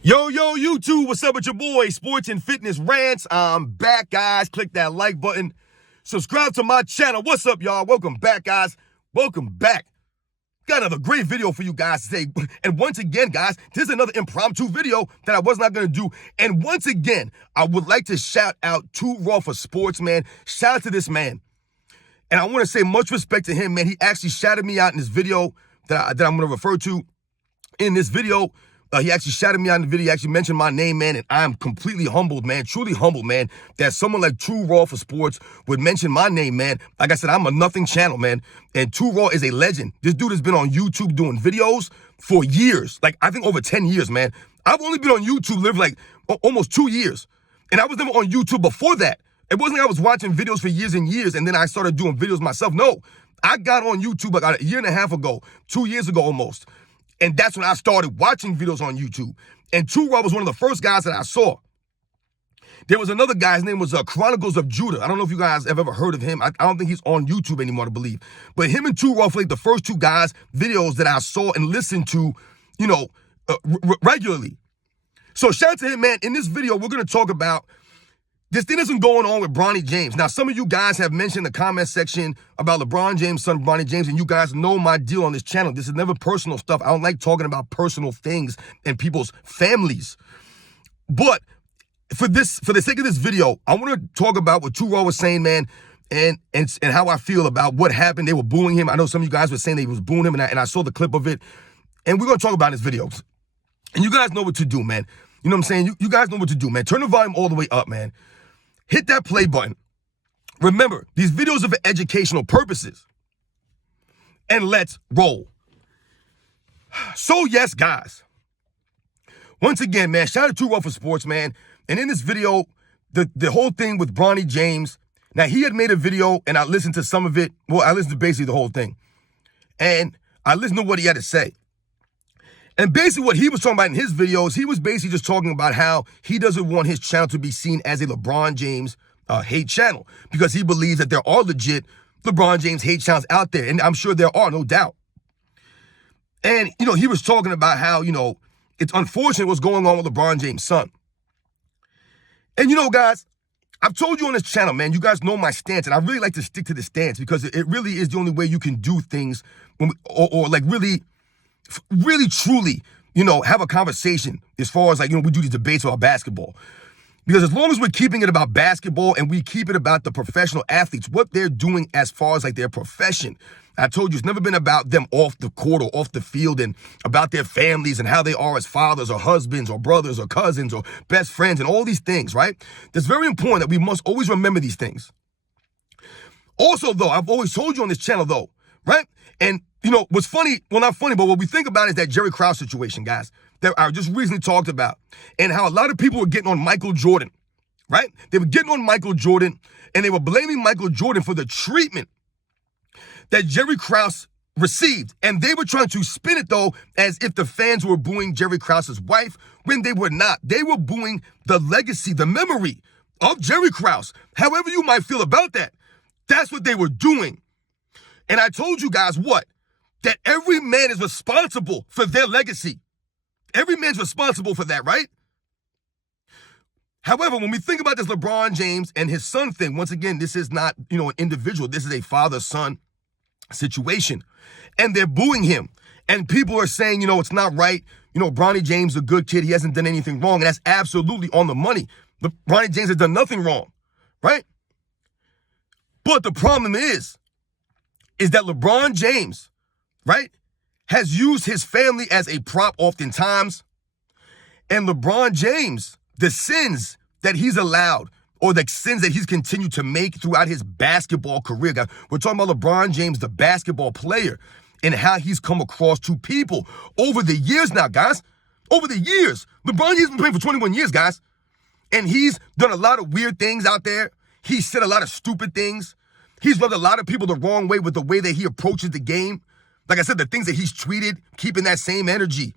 Yo, YouTube, what's up with your boy, Sports and Fitness Rants? I'm back, guys. Click that like button. Subscribe to my channel. What's up, y'all? Welcome back, guys. Welcome back. Got another great video for you guys today. And once again, guys, this is another impromptu video that I was not going to do. And once again, I would like to shout out Too Raw for Sports, man. Shout out to this man. And I want to say much respect to him, man. He actually shouted me out in this video that I'm going to refer to in this video. He actually shouted me out in the video. He actually mentioned my name, man, and I'm completely humbled, man, truly humbled, man, that someone like Too Raw for Sports would mention my name, man. Like I said, I'm a nothing channel, man, and Too Raw is a legend. This dude has been on YouTube doing videos for years, like I think over 10 years, man. I've only been on YouTube lived like almost 2 years, and I was never on YouTube before that. It wasn't like I was watching videos for years and years, and then I started doing videos myself. No, I got on YouTube about a year and a half ago, 2 years ago almost. And that's when I started watching videos on YouTube. And Too Raw was one of the first guys that I saw. There was another guy, his name was Chronicles of Judah. I don't know if you guys have ever heard of him. I don't think he's on YouTube anymore, I believe. But him and Too Raw were like the first two guys' videos that I saw and listened to, regularly. So shout out to him, man. In this video, we're going to talk about this thing that's been going on with Bronny James. Now, some of you guys have mentioned in the comment section about LeBron James' son, Bronny James, and you guys know my deal on this channel. This is never personal stuff. I don't like talking about personal things and people's families. But for the sake of this video, I want to talk about what Too Raw was saying, man, and how I feel about what happened. They were booing him. I know some of you guys were saying they was booing him, and I saw the clip of it. And we're going to talk about his videos. And you guys know what to do, man. You know what I'm saying? You guys know what to do, man. Turn the volume all the way up, man. Hit that play button. Remember, these videos are for educational purposes. And let's roll. So, yes, guys. Once again, man, shout out to Too Raw for Sports, man. And in this video, the whole thing with Bronny James. Now, he had made a video, and I listened to some of it. Well, I listened to basically the whole thing. And I listened to what he had to say. And basically what he was talking about in his videos, he was basically just talking about how he doesn't want his channel to be seen as a LeBron James hate channel because he believes that there are legit LeBron James hate channels out there. And I'm sure there are, no doubt. And, he was talking about how, it's unfortunate what's going on with LeBron James' son. And, guys, I've told you on this channel, man, you guys know my stance. And I really like to stick to the stance because it really is the only way you can do things or like really truly, have a conversation as far as we do these debates about basketball. Because as long as we're keeping it about basketball and we keep it about the professional athletes, what they're doing as far as their profession, I told you it's never been about them off the court or off the field and about their families and how they are as fathers or husbands or brothers or cousins or best friends and all these things, right? That's very important that we must always remember these things. Also, though, I've always told you on this channel, though, right? And what's funny, well, not funny, but what we think about is that Jerry Krause situation, guys, that I just recently talked about, and how a lot of people were getting on Michael Jordan, right? They were getting on Michael Jordan, and they were blaming Michael Jordan for the treatment that Jerry Krause received. And they were trying to spin it, though, as if the fans were booing Jerry Krause's wife, when they were not. They were booing the legacy, the memory of Jerry Krause. However you might feel about that, that's what they were doing. And I told you guys what? That every man is responsible for their legacy. Every man's responsible for that, right? However, when we think about this LeBron James and his son thing, once again, this is not, an individual. This is a father-son situation. And they're booing him. And people are saying, it's not right. Bronny James is a good kid. He hasn't done anything wrong. And that's absolutely on the money. Bronny James has done nothing wrong, right? But the problem is that LeBron James, right, has used his family as a prop oftentimes. And LeBron James, the sins that he's allowed or the sins that he's continued to make throughout his basketball career, guys, we're talking about LeBron James, the basketball player, and how he's come across to people over the years now, guys. Over the years. LeBron James has been playing for 21 years, guys. And he's done a lot of weird things out there. He said a lot of stupid things. He's rubbed a lot of people the wrong way with the way that he approaches the game. Like I said, the things that he's tweeted, keeping that same energy.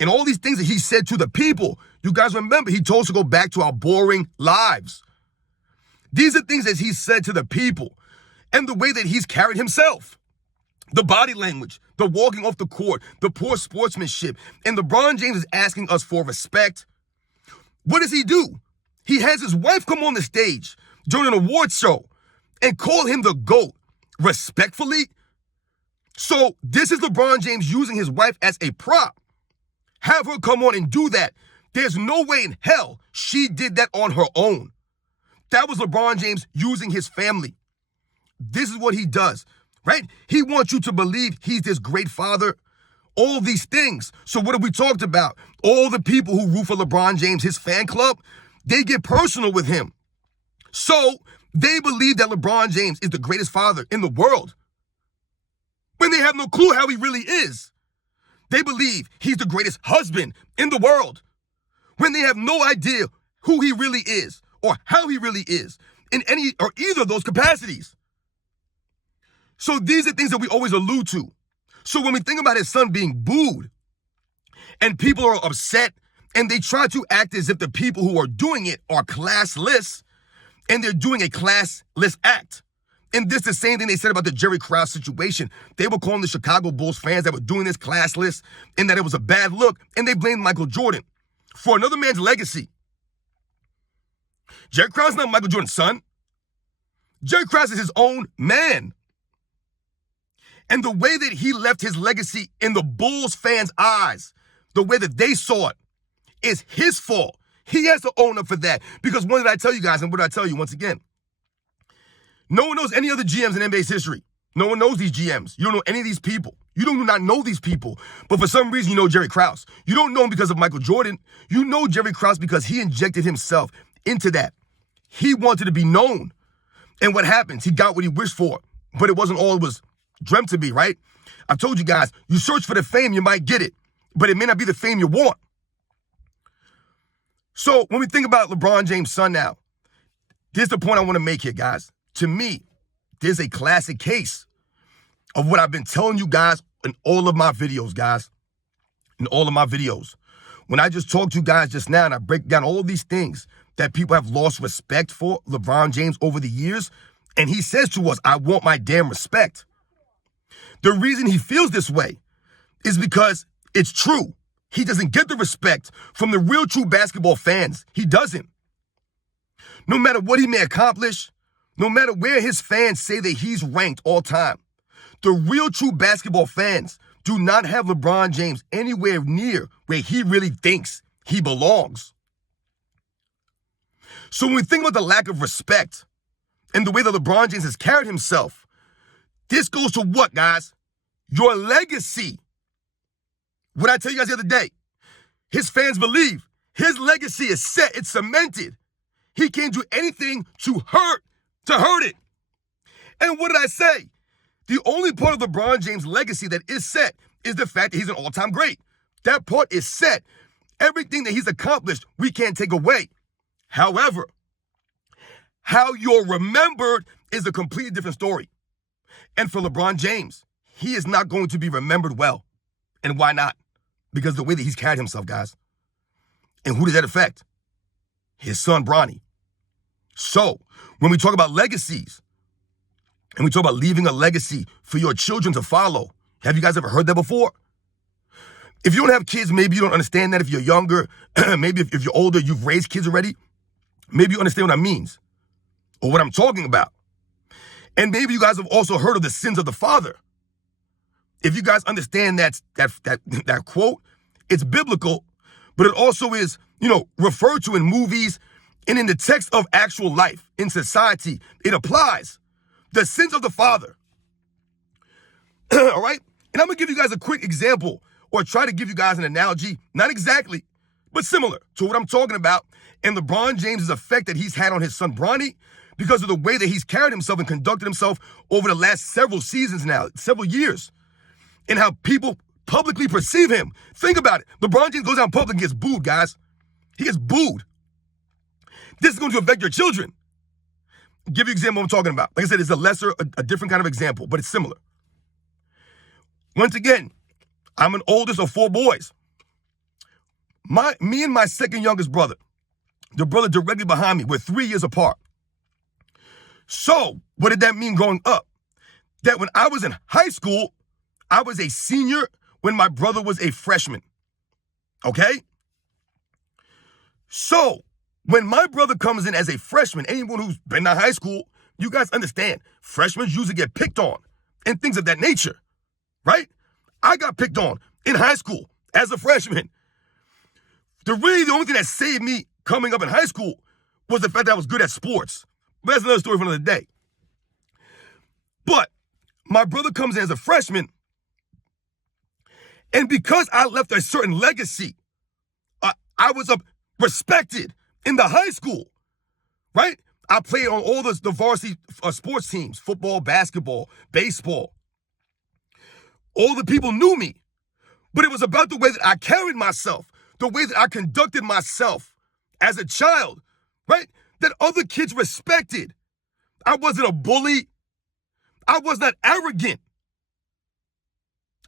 And all these things that he said to the people. You guys remember, he told us to go back to our boring lives. These are things that he said to the people and the way that he's carried himself. The body language, the walking off the court, the poor sportsmanship. And LeBron James is asking us for respect. What does he do? He has his wife come on the stage during an awards show and call him the GOAT respectfully. So this is LeBron James using his wife as a prop. Have her come on and do that. There's no way in hell she did that on her own. That was LeBron James using his family. This is what he does, right? He wants you to believe he's this great father, all these things. So what have we talked about? All the people who root for LeBron James, his fan club, they get personal with him. So they believe that LeBron James is the greatest father in the world when they have no clue how he really is. They believe he's the greatest husband in the world when they have no idea who he really is or how he really is in any or either of those capacities. So these are things that we always allude to. So when we think about his son being booed and people are upset and they try to act as if the people who are doing it are classless and they're doing a classless act. And this is the same thing they said about the Jerry Krause situation. They were calling the Chicago Bulls fans that were doing this classless and that it was a bad look, and they blamed Michael Jordan for another man's legacy. Jerry Krause is not Michael Jordan's son. Jerry Krause is his own man. And the way that he left his legacy in the Bulls fans' eyes, the way that they saw it, is his fault. He has to own up for that. Because what did I tell you guys, and what did I tell you once again? No one knows any other GMs in NBA's history. No one knows these GMs. You don't know any of these people. You do not know these people. But for some reason, you know Jerry Krause. You don't know him because of Michael Jordan. You know Jerry Krause because he injected himself into that. He wanted to be known. And what happens? He got what he wished for. But it wasn't all it was dreamt to be, right? I've told you guys, you search for the fame, you might get it. But it may not be the fame you want. So when we think about LeBron James' son now, here's the point I want to make here, guys. To me, there's a classic case of what I've been telling you guys in all of my videos, guys. In all of my videos. When I just talked to you guys just now and I break down all these things that people have lost respect for LeBron James over the years, and he says to us, I want my damn respect. The reason he feels this way is because it's true. He doesn't get the respect from the real true basketball fans. He doesn't. No matter what he may accomplish, no matter where his fans say that he's ranked all time, the real true basketball fans do not have LeBron James anywhere near where he really thinks he belongs. So when we think about the lack of respect and the way that LeBron James has carried himself, this goes to what, guys? Your legacy. What I tell you guys the other day, his fans believe his legacy is set, it's cemented. He can't do anything to hurt it. And what did I say? The only part of LeBron James' legacy that is set is the fact that he's an all-time great. That part is set. Everything that he's accomplished, we can't take away. However, how you're remembered is a completely different story. And for LeBron James, he is not going to be remembered well. And why not? Because of the way that he's carried himself, guys. And who does that affect? His son, Bronny. So, when we talk about legacies, and we talk about leaving a legacy for your children to follow, have you guys ever heard that before? If you don't have kids, maybe you don't understand that. If you're younger, maybe if you're older, you've raised kids already, maybe you understand what that means or what I'm talking about. And maybe you guys have also heard of the sins of the father. If you guys understand that quote, it's biblical, but it also is, referred to in movies and in the text of actual life, in society. It applies. The sins of the father. All right? And I'm going to give you guys a quick example or try to give you guys an analogy, not exactly, but similar to what I'm talking about and LeBron James' effect that he's had on his son Bronny because of the way that he's carried himself and conducted himself over the last several seasons now, several years, and how people publicly perceive him. Think about it. LeBron James goes out in public and gets booed, guys. He gets booed. This is going to affect your children. I'll give you an example of what I'm talking about. Like I said, it's a different kind of example, but it's similar. Once again, I'm an oldest of 4 boys. Me and my second youngest brother, the brother directly behind me, we're 3 years apart. So, what did that mean growing up? That when I was in high school, I was a senior when my brother was a freshman. Okay? So, when my brother comes in as a freshman, anyone who's been to high school, you guys understand, freshmen usually get picked on and things of that nature, right? I got picked on in high school as a freshman. The only thing that saved me coming up in high school was the fact that I was good at sports. But that's another story for another day. But my brother comes in as a freshman, and because I left a certain legacy, I was respected in the high school, right? I played on all the varsity sports teams, football, basketball, baseball. All the people knew me, but it was about the way that I carried myself, the way that I conducted myself as a child, right? That other kids respected. I wasn't a bully. I was not arrogant.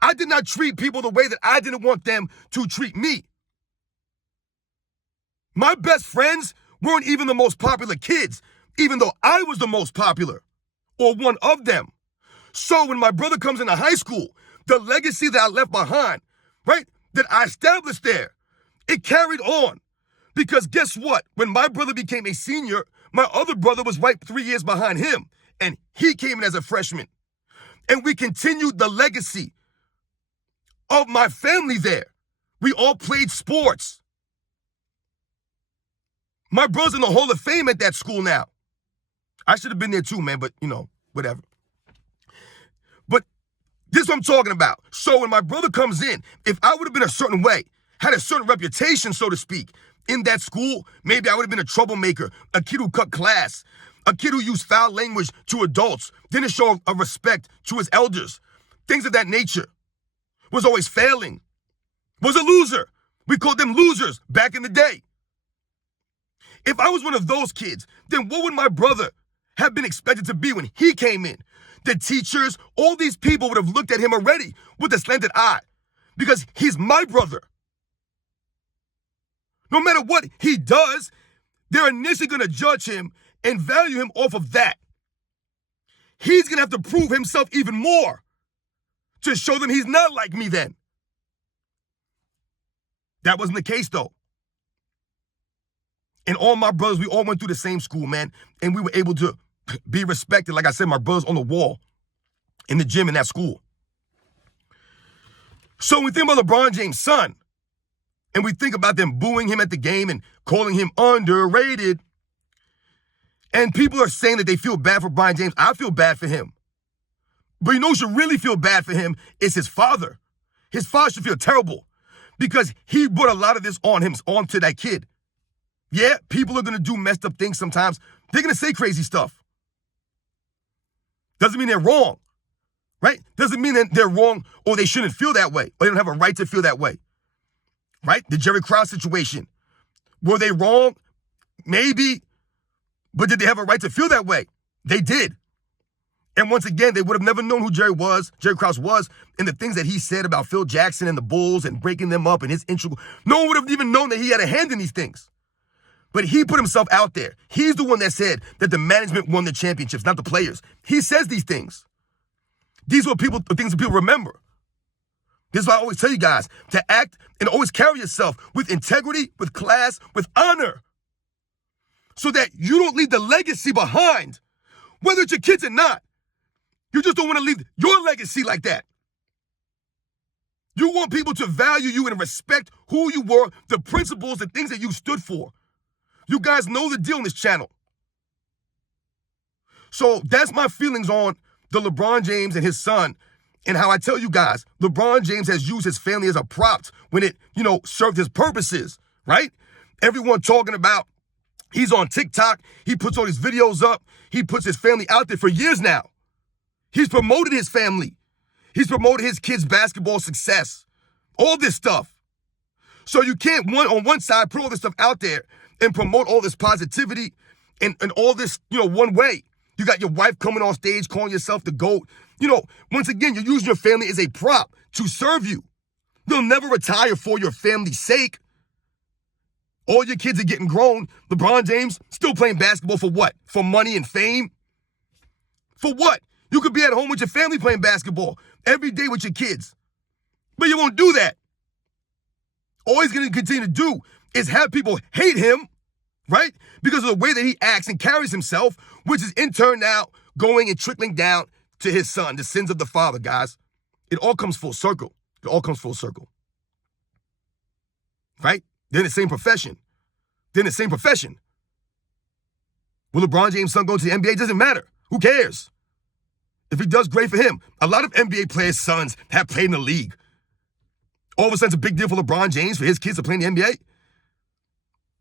I did not treat people the way that I didn't want them to treat me. My best friends weren't even the most popular kids, even though I was the most popular, or one of them. So when my brother comes into high school, the legacy that I left behind, right, that I established there, it carried on. Because guess what? When my brother became a senior, my other brother was right 3 years behind him, and he came in as a freshman. And we continued the legacy of my family there. We all played sports. My brother's in the Hall of Fame at that school now. I should have been there too, man, but, whatever. But this is what I'm talking about. So when my brother comes in, if I would have been a certain way, had a certain reputation, so to speak, in that school, maybe I would have been a troublemaker, a kid who cut class, a kid who used foul language to adults, didn't show a respect to his elders, things of that nature, was always failing, was a loser. We called them losers back in the day. If I was one of those kids, then what would my brother have been expected to be when he came in? The teachers, all these people would have looked at him already with a slanted eye because he's my brother. No matter what he does, they're initially going to judge him and value him off of that. He's going to have to prove himself even more to show them he's not like me then. That wasn't the case, though. And all my brothers, we all went through the same school, man, and we were able to be respected. Like I said, my brothers on the wall in the gym in that school. So when we think about LeBron James' son, and we think about them booing him at the game and calling him underrated, and people are saying that they feel bad for Brian James, I feel bad for him. But you know who should really feel bad for him is his father. His father should feel terrible because he brought a lot of this onto that kid. Yeah, people are going to do messed up things sometimes. They're going to say crazy stuff. Doesn't mean they're wrong, right? Doesn't mean that they're wrong or they shouldn't feel that way or they don't have a right to feel that way, right? The Jerry Krause situation. Were they wrong? Maybe. But did they have a right to feel that way? They did. And once again, they would have never known who Jerry Krause was, and the things that he said about Phil Jackson and the Bulls and breaking them up and his integral. No one would have even known that he had a hand in these things. But he put himself out there. He's the one that said that the management won the championships, not the players. He says these things. These are the things that people remember. This is why I always tell you guys to act and always carry yourself with integrity, with class, with honor, so that you don't leave the legacy behind, whether it's your kids or not. You just don't want to leave your legacy like that. You want people to value you and respect who you were, the principles, the things that you stood for. You guys know the deal on this channel. So that's my feelings on the LeBron James and his son and how I tell you guys, LeBron James has used his family as a prop when it, served his purposes, right? Everyone talking about he's on TikTok. He puts all these videos up. He puts his family out there for years now. He's promoted his family. He's promoted his kids' basketball success. All this stuff. So you can't, on one side, put all this stuff out there and promote all this positivity and all this, one way. You got your wife coming on stage calling yourself the GOAT. Once again, you're using your family as a prop to serve you. You'll never retire for your family's sake. All your kids are getting grown. LeBron James still playing basketball for what? For money and fame? For what? You could be at home with your family playing basketball every day with your kids. But you won't do that. All he's going to continue to do is have people hate him, right? Because of the way that he acts and carries himself, which is in turn now going and trickling down to his son, the sins of the father, guys. It all comes full circle. It all comes full circle. Right? They're in the same profession. Will LeBron James' son go to the NBA? It doesn't matter. Who cares? If he does, great for him. A lot of NBA players' sons have played in the league. All of a sudden, it's a big deal for LeBron James, for his kids to play in the NBA.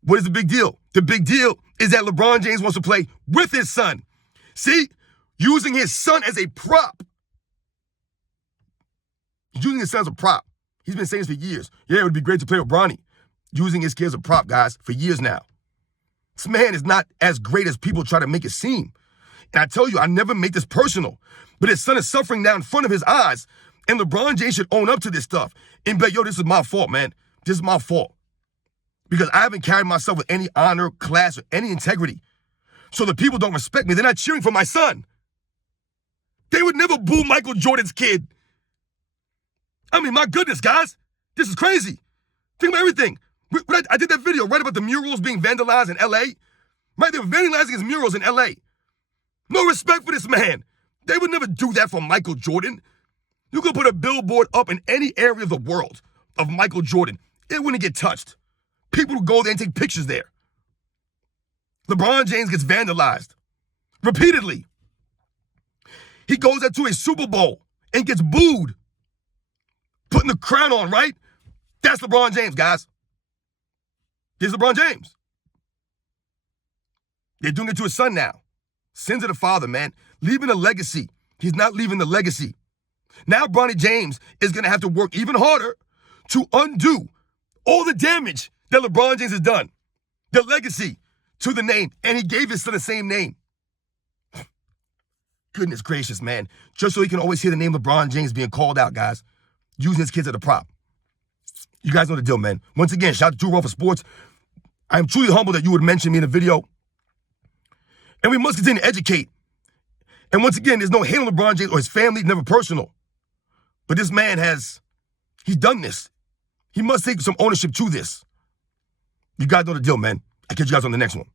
What is the big deal? The big deal is that LeBron James wants to play with his son. See? Using his son as a prop. Using his son as a prop. He's been saying this for years. Yeah, it would be great to play with Bronny. Using his kid as a prop, guys, for years now. This man is not as great as people try to make it seem. And I tell you, I never make this personal. But his son is suffering now in front of his eyes. And LeBron James should own up to this stuff. And be like, yo, this is my fault, man. This is my fault. Because I haven't carried myself with any honor, class, or any integrity. So the people don't respect me. They're not cheering for my son. They would never boo Michael Jordan's kid. I mean, my goodness, guys. This is crazy. Think about everything. I did that video, right, about the murals being vandalized in L.A. Right, they were vandalizing his murals in L.A. No respect for this man. They would never do that for Michael Jordan. You could put a billboard up in any area of the world of Michael Jordan. It wouldn't get touched. People would go there and take pictures there. LeBron James gets vandalized repeatedly. He goes out to a Super Bowl and gets booed. Putting the crown on, right? That's LeBron James, guys. This is LeBron James. They're doing it to his son now. Sins of the father, man. Leaving a legacy. He's not leaving the legacy. Now Bronny James is going to have to work even harder to undo all the damage that LeBron James has done. The legacy to the name. And he gave his son the same name. Goodness gracious, man. Just so he can always hear the name LeBron James being called out, guys. Using his kids as a prop. You guys know the deal, man. Once again, shout out to 2 for Sports. I am truly humbled that you would mention me in the video. And we must continue to educate. And once again, there's no hate on LeBron James or his family, never personal. But this man he's done this. He must take some ownership to this. You guys know the deal, man. I'll catch you guys on the next one.